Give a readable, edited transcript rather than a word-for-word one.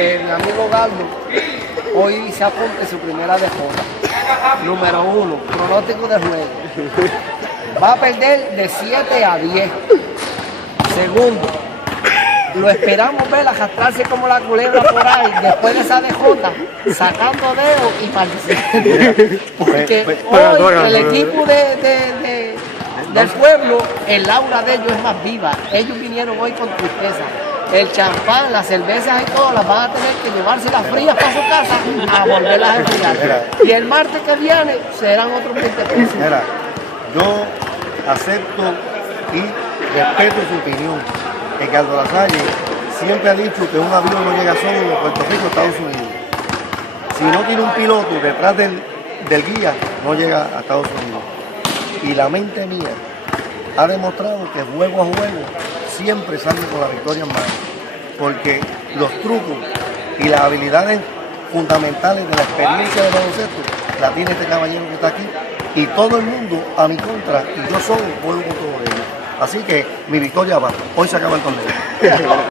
que mi amigo Galdo hoy se apunte su primera DJ. Número 1, pronóstico de juego. Va a perder de 7 a 10. Segundo, lo esperamos ver arrastrarse como la culebra por ahí, después de esa DJ, sacando dedos y participando. Porque hoy el equipo del pueblo, el aura de ellos es más viva. Ellos vinieron hoy con tristeza. El champán, las cervezas y todo, las van a tener que llevarse las frías para su casa a volverlas a enfriar. Y el martes que viene serán otros 20 pesos. Mira, yo acepto y respeto su opinión. Ricardo Lasalle siempre ha dicho que un avión no llega solo de Puerto Rico a Estados Unidos. Si no tiene un piloto detrás del guía, no llega a Estados Unidos. Y la mente mía ha demostrado que juego a juego siempre sale con la victoria en mano. Porque los trucos y las habilidades fundamentales de la experiencia de baloncesto la tiene este caballero que está aquí. Y todo el mundo a mi contra, y yo solo juego con todos ellos. Así que mi victoria va. Hoy se acaba el torneo.